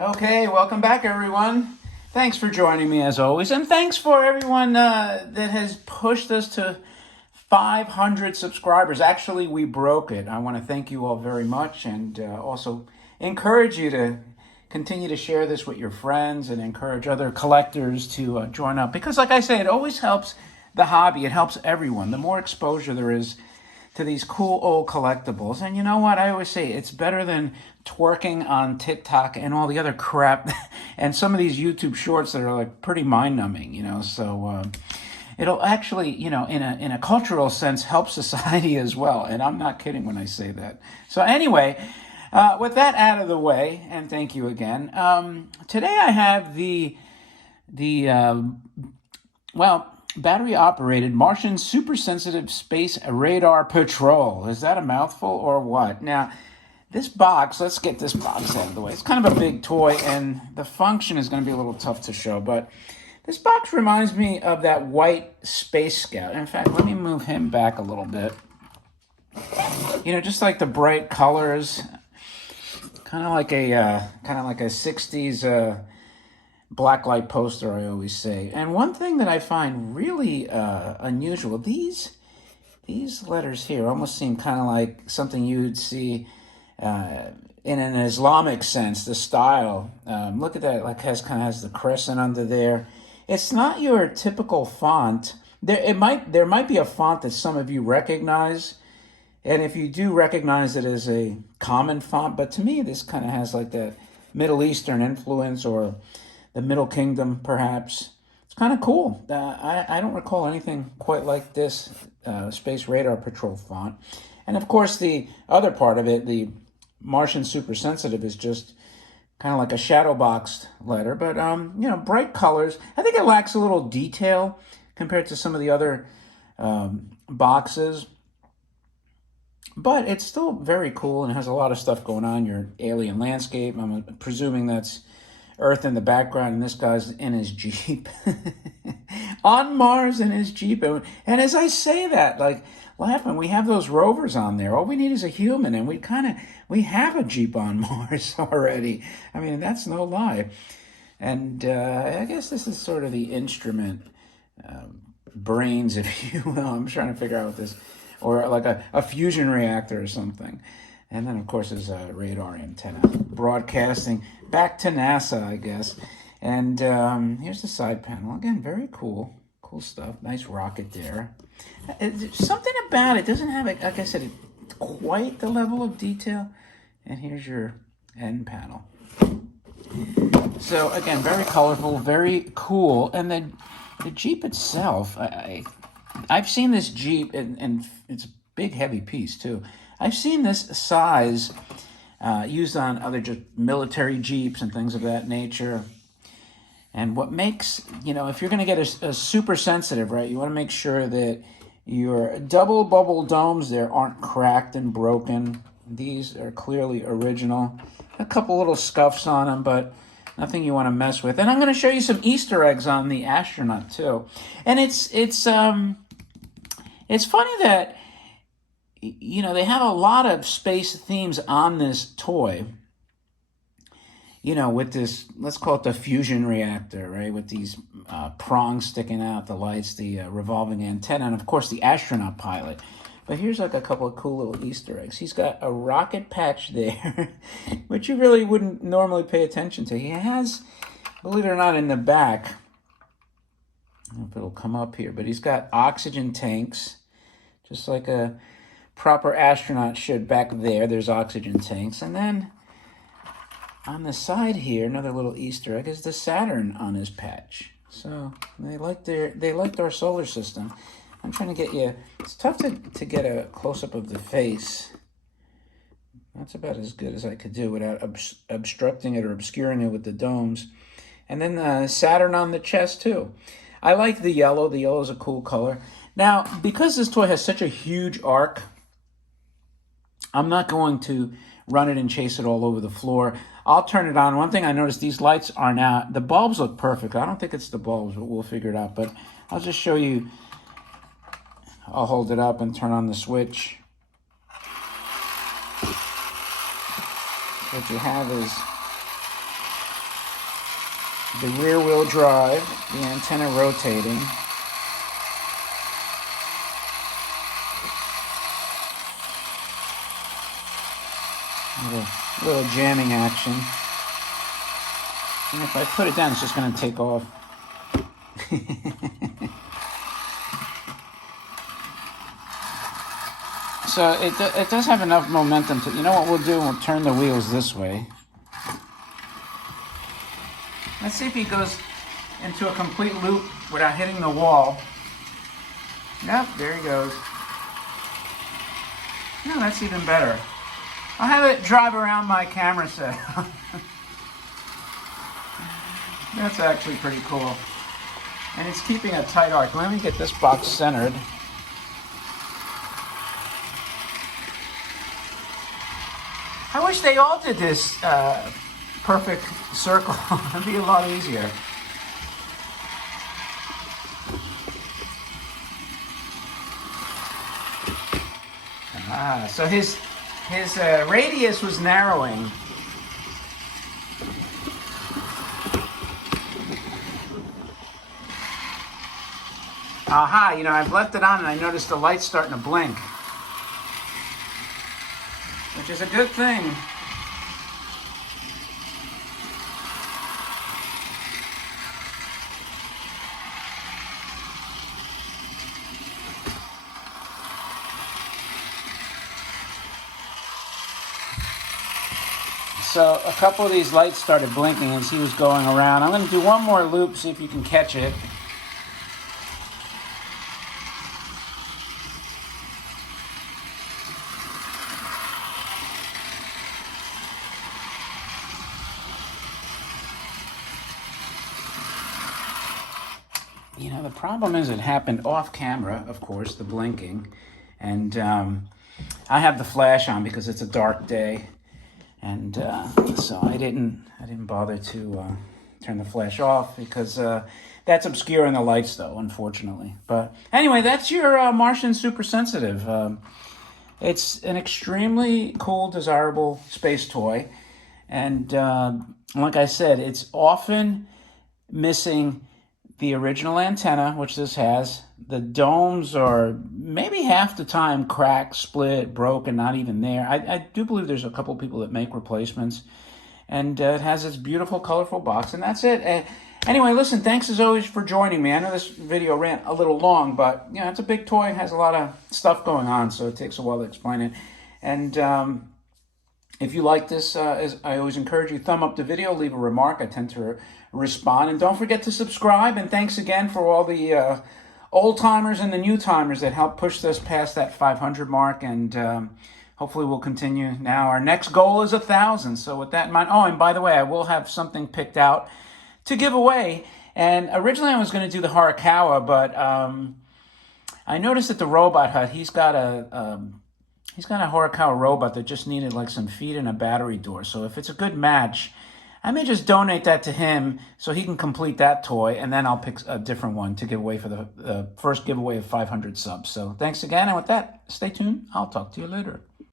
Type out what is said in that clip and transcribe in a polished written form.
Okay, welcome back, everyone. Thanks for joining me as always, and thanks for everyone that has pushed us to 500 subscribers. Actually, we broke it. I want to thank you all very much, and also encourage you to continue to share this with your friends and encourage other collectors to join up. Because, like I say, it always helps the hobby. It helps everyone. The more exposure there is to these cool old collectibles. And you know what? I always say it's better than twerking on TikTok and all the other crap and some of these YouTube shorts that are like pretty mind-numbing. So it'll actually, in a cultural sense, help society as well. And I'm not kidding when I say that. So anyway, with that out of the way, and thank you again. Today I have the battery-operated Martian Supersensitive Space Radar Patrol. Is that a mouthful or what? Now, this box, let's get this box out of the way. It's kind of a big toy, and the function is going to be a little tough to show, but this box reminds me of that white Space Scout. In fact, let me move him back a little bit. Just like the bright colors, kind of like a 60s blacklight poster, I always say. And one thing that I find really unusual, these letters here almost seem kind of like something you would see in an Islamic sense, the style. Look at that, like has the crescent under there. It's not your typical font. There might be a font that some of you recognize, and if you do recognize it as a common font, but to me this kind of has like that Middle Eastern influence, or the Middle Kingdom, perhaps. It's kind of cool. I don't recall anything quite like this Space Radar Patrol font. And of course, the other part of it, the Martian Supersensitive, is just kind of like a shadow boxed letter. But, bright colors. I think it lacks a little detail compared to some of the other boxes. But it's still very cool and has a lot of stuff going on. Your alien landscape, I'm presuming that's Earth in the background, and this guy's in his Jeep. On Mars in his Jeep. And as I say that, like, laughing, we have those rovers on there. All we need is a human, and we have a Jeep on Mars already. I mean, that's no lie. And I guess this is sort of the instrument brains, if you will. I'm trying to figure out what this, or like a fusion reactor or something. And then, of course, there's a radar antenna. Broadcasting back to NASA, I guess. And here's the side panel. Again, very cool. Cool stuff. Nice rocket there. Something about it doesn't have, like I said, quite the level of detail. And here's your end panel. So, again, very colorful, very cool. And then the Jeep itself, I've seen this Jeep, and it's a big, heavy piece, too. I've seen this size used on other just military Jeeps and things of that nature. And what makes, if you're going to get a super sensitive, right, you want to make sure that your double bubble domes there aren't cracked and broken. These are clearly original. A couple little scuffs on them, but nothing you want to mess with. And I'm going to show you some Easter eggs on the astronaut, too. And it's funny that they have a lot of space themes on this toy, with this, let's call it the fusion reactor, right? With these prongs sticking out, the lights, the revolving antenna, and of course the astronaut pilot. But here's like a couple of cool little Easter eggs. He's got a rocket patch there, which you really wouldn't normally pay attention to. He has, believe it or not, in the back, I don't know if it'll come up here, but he's got oxygen tanks, just like a proper astronaut should. Back there, there's oxygen tanks. And then on the side here, another little Easter egg is the Saturn on his patch. So they liked our solar system. I'm trying to get you, it's tough to get a close-up of the face. That's about as good as I could do without obstructing it or obscuring it with the domes. And then Saturn on the chest too. I like the yellow. The yellow is a cool color. Now, because this toy has such a huge arc, I'm not going to run it and chase it all over the floor. I'll turn it on. One thing I noticed, these lights are now, the bulbs look perfect. I don't think it's the bulbs, but we'll figure it out. But I'll just show you. I'll hold it up and turn on the switch. What you have is the rear wheel drive, the antenna rotating. A little jamming action. And if I put it down, it's just going to take off. So it does have enough momentum to, you know what we'll do? We'll turn the wheels this way. Let's see if he goes into a complete loop without hitting the wall. Yep, there he goes. No, that's even better. I'll have it drive around my camera set. That's actually pretty cool. And it's keeping a tight arc. Let me get this box centered. I wish they all did this perfect circle. It'd be a lot easier. So his radius was narrowing. Aha, you know, I've left it on and I noticed the light's starting to blink, which is a good thing. So a couple of these lights started blinking as he was going around. I'm going to do one more loop, see if you can catch it. You know, the problem is it happened off camera, of course, the blinking. And I have the flash on because it's a dark day. And so I didn't bother to turn the flash off because that's obscuring the lights, though, unfortunately. But anyway, that's your Martian Supersensitive. It's an extremely cool, desirable space toy. And like I said, it's often missing the original antenna, which this has. The domes are maybe half the time cracked, split, broken, not even there. I do believe there's a couple people that make replacements. And it has this beautiful, colorful box, and that's it. Anyway, listen, thanks as always for joining me. I know this video ran a little long, but you know, it's a big toy. It has a lot of stuff going on, so it takes a while to explain it. And if you like this, as I always encourage you, thumb up the video, leave a remark. I tend to respond. And don't forget to subscribe. And thanks again for all the old-timers and the new-timers that helped push this past that 500 mark. And hopefully we'll continue. Now, our next goal is 1,000. So with that in mind, oh, and by the way, I will have something picked out to give away. And originally I was going to do the Horikawa, but I noticed at the Robot Hut, he's got a Horikawa robot that just needed like some feet and a battery door. So if it's a good match, I may just donate that to him so he can complete that toy, and then I'll pick a different one to give away for the first giveaway of 500 subs. So thanks again, and with that, stay tuned. I'll talk to you later.